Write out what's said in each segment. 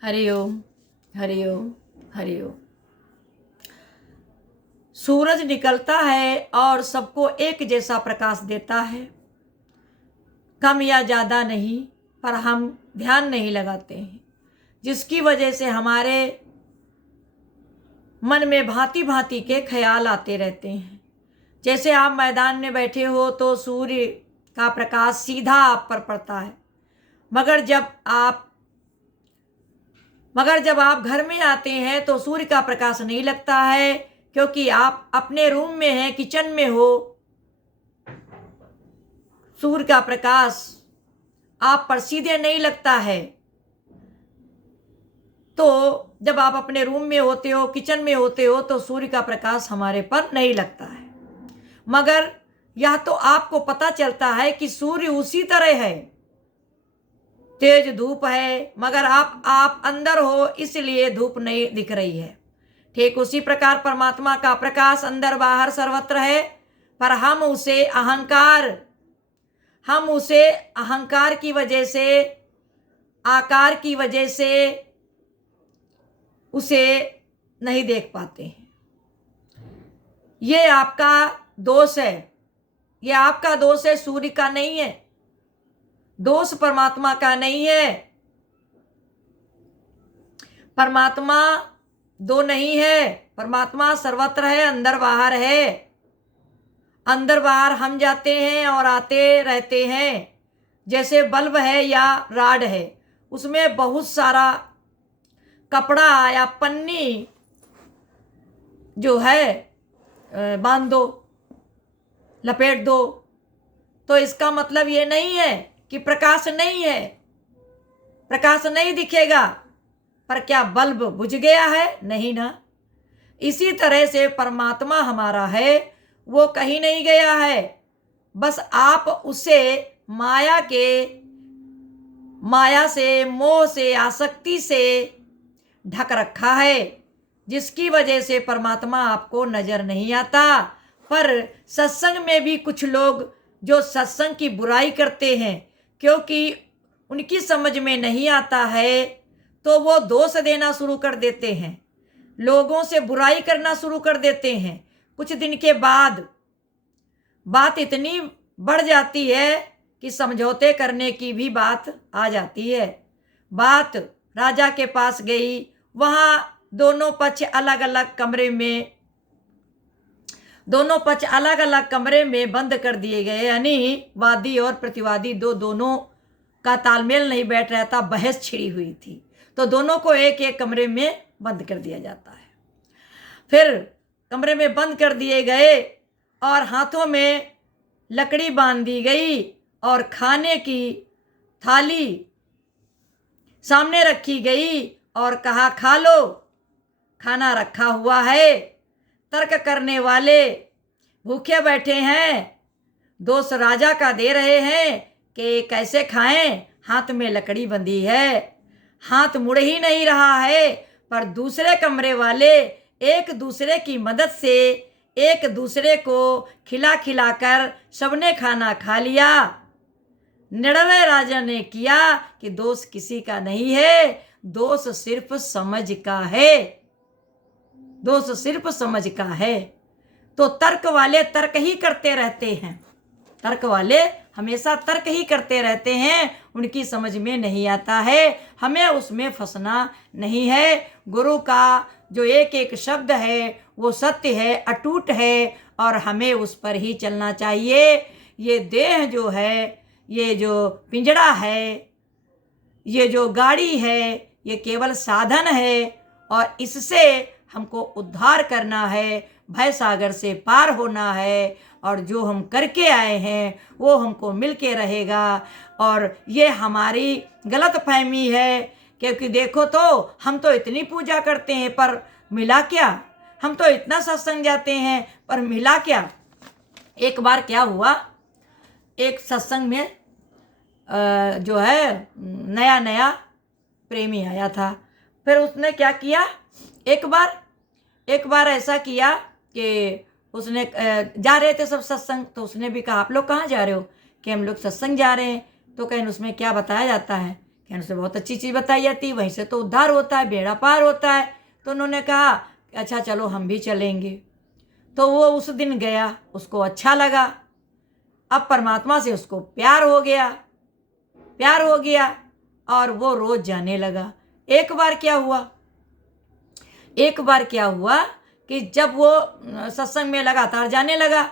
हरि ओम, हरि ओम, हरि ओम। सूरज निकलता है और सबको एक जैसा प्रकाश देता है, कम या ज़्यादा नहीं, पर हम ध्यान नहीं लगाते हैं, जिसकी वजह से हमारे मन में भांति भांति के ख्याल आते रहते हैं। जैसे आप मैदान में बैठे हो तो सूर्य का प्रकाश सीधा आप पर पड़ता है, मगर जब आप घर में आते हैं तो सूर्य का प्रकाश नहीं लगता है, क्योंकि आप अपने रूम में हैं, किचन में हो। सूर्य का प्रकाश आप पर सीधे नहीं लगता है। तो जब आप अपने रूम में होते हो, किचन में होते हो, तो सूर्य का प्रकाश हमारे पर नहीं लगता है। मगर यह तो आपको पता चलता है कि सूर्य उसी तरह है, तेज धूप है, मगर आप अंदर हो, इसलिए धूप नहीं दिख रही है। ठीक उसी प्रकार परमात्मा का प्रकाश अंदर बाहर सर्वत्र है, पर हम उसे अहंकार की वजह से, आकार की वजह से उसे नहीं देख पाते हैं। ये आपका दोष है, ये आपका दोष है, सूर्य का नहीं है। दोष परमात्मा का नहीं है। परमात्मा दो नहीं है, परमात्मा सर्वत्र है, अंदर बाहर है। अंदर बाहर हम जाते हैं और आते रहते हैं। जैसे बल्ब है या राड है, उसमें बहुत सारा कपड़ा या पन्नी जो है बांध दो, लपेट दो, तो इसका मतलब ये नहीं है कि प्रकाश नहीं है, प्रकाश नहीं दिखेगा। पर क्या बल्ब बुझ गया है? नहीं ना। इसी तरह से परमात्मा हमारा है, वो कहीं नहीं गया है, बस आप उसे माया से, मोह से, आसक्ति से ढक रखा है, जिसकी वजह से परमात्मा आपको नजर नहीं आता। पर सत्संग में भी कुछ लोग जो सत्संग की बुराई करते हैं, क्योंकि उनकी समझ में नहीं आता है, तो वो दोष देना शुरू कर देते हैं, लोगों से बुराई करना शुरू कर देते हैं। कुछ दिन के बाद बात इतनी बढ़ जाती है कि समझौते करने की भी बात आ जाती है। बात राजा के पास गई, वहाँ दोनों पक्ष अलग अलग कमरे में बंद कर दिए गए, यानी वादी और प्रतिवादी दोनों का तालमेल नहीं बैठ रहा था, बहस छिड़ी हुई थी, तो दोनों को एक एक कमरे में बंद कर दिया जाता है। फिर कमरे में बंद कर दिए गए और हाथों में लकड़ी बांध दी गई और खाने की थाली सामने रखी गई और कहा खा लो, खाना रखा हुआ है। तर्क करने वाले भूखे बैठे हैं, दोष राजा का दे रहे हैं कि कैसे खाएं, हाथ में लकड़ी बंधी है, हाथ मुड़ ही नहीं रहा है। पर दूसरे कमरे वाले एक दूसरे की मदद से एक दूसरे को खिला कर सबने खाना खा लिया। निर्णय राजा ने किया कि दोष किसी का नहीं है, दोष सिर्फ समझ का है, दोष सिर्फ समझ का है। तो तर्क वाले तर्क ही करते रहते हैं, तर्क वाले हमेशा तर्क ही करते रहते हैं, उनकी समझ में नहीं आता है। हमें उसमें फंसना नहीं है। गुरु का जो एक एक शब्द है वो सत्य है, अटूट है, और हमें उस पर ही चलना चाहिए। ये देह जो है, ये जो पिंजड़ा है, ये जो गाड़ी है, ये केवल साधन है, और इससे हमको उद्धार करना है, भय सागर से पार होना है, और जो हम करके आए हैं वो हमको मिल के रहेगा। और ये हमारी गलत फहमी है, क्योंकि देखो तो हम तो इतनी पूजा करते हैं पर मिला क्या, हम तो इतना सत्संग जाते हैं पर मिला क्या। एक बार क्या हुआ, एक सत्संग में जो है नया प्रेमी आया था। फिर उसने क्या किया, एक बार ऐसा किया कि उसने जा रहे थे सब सत्संग, तो उसने भी कहा आप लोग कहाँ जा रहे हो, कि हम लोग सत्संग जा रहे हैं। तो कहीं उसमें क्या बताया जाता है कहने से बहुत अच्छी चीज़ बताई जाती है, वहीं से तो उद्धार होता है, बेड़ा पार होता है। तो उन्होंने कहा अच्छा चलो हम भी चलेंगे। तो वो उस दिन गया, उसको अच्छा लगा। अब परमात्मा से उसको प्यार हो गया और वो रोज जाने लगा। एक बार क्या हुआ कि जब वो सत्संग में लगातार जाने लगा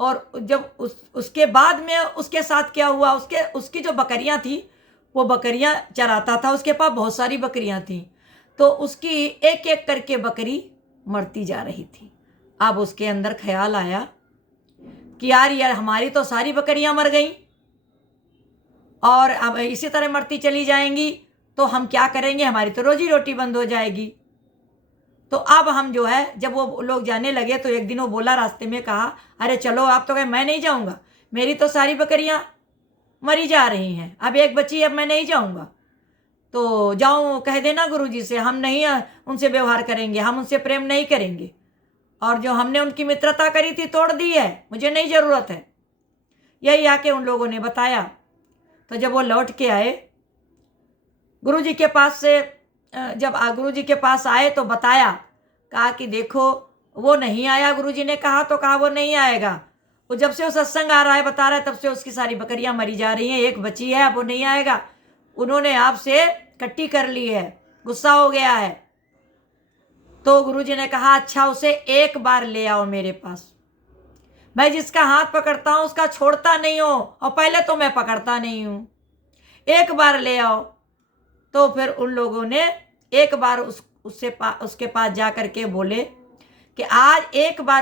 और जब उसके बाद में उसके साथ क्या हुआ, उसकी जो बकरियां थी वो बकरियां चराता था, उसके पास बहुत सारी बकरियां थी। तो उसकी एक एक करके बकरी मरती जा रही थी। अब उसके अंदर ख्याल आया कि यार हमारी तो सारी बकरियां मर गईं और अब इसी तरह मरती चली जाएंगी तो हम क्या करेंगे, हमारी तो रोजी रोटी बंद हो जाएगी। तो अब हम जो है, जब वो लोग जाने लगे तो एक दिन वो बोला, रास्ते में कहा अरे चलो आप तो कहे मैं नहीं जाऊंगा, मेरी तो सारी बकरियां मरी जा रही हैं, अब एक बची, अब मैं नहीं जाऊंगा। तो जाऊं कह देना गुरुजी से, हम नहीं उनसे व्यवहार करेंगे, हम उनसे प्रेम नहीं करेंगे, और जो हमने उनकी मित्रता करी थी तोड़ दी है, मुझे नहीं ज़रूरत है। यही आके उन लोगों ने बताया। तो जब वो लौट के आए गुरुजी के पास से, जब गुरुजी के पास आए तो बताया, कहा कि देखो वो नहीं आया, गुरुजी ने कहा तो कहा वो नहीं आएगा, वो जब से वो सत्संग आ रहा है बता रहा है तब से उसकी सारी बकरियां मरी जा रही हैं, एक बची है, अब वो नहीं आएगा, उन्होंने आपसे कट्टी कर ली है, गुस्सा हो गया है। तो गुरुजी ने कहा अच्छा उसे एक बार ले आओ मेरे पास, मैं जिसका हाथ पकड़ता हूँ उसका छोड़ता नहीं हूँ, और पहले तो मैं पकड़ता नहीं हूँ, एक बार ले आओ। तो फिर उन लोगों ने एक बार उसके पास जा कर के बोले कि आज एक बार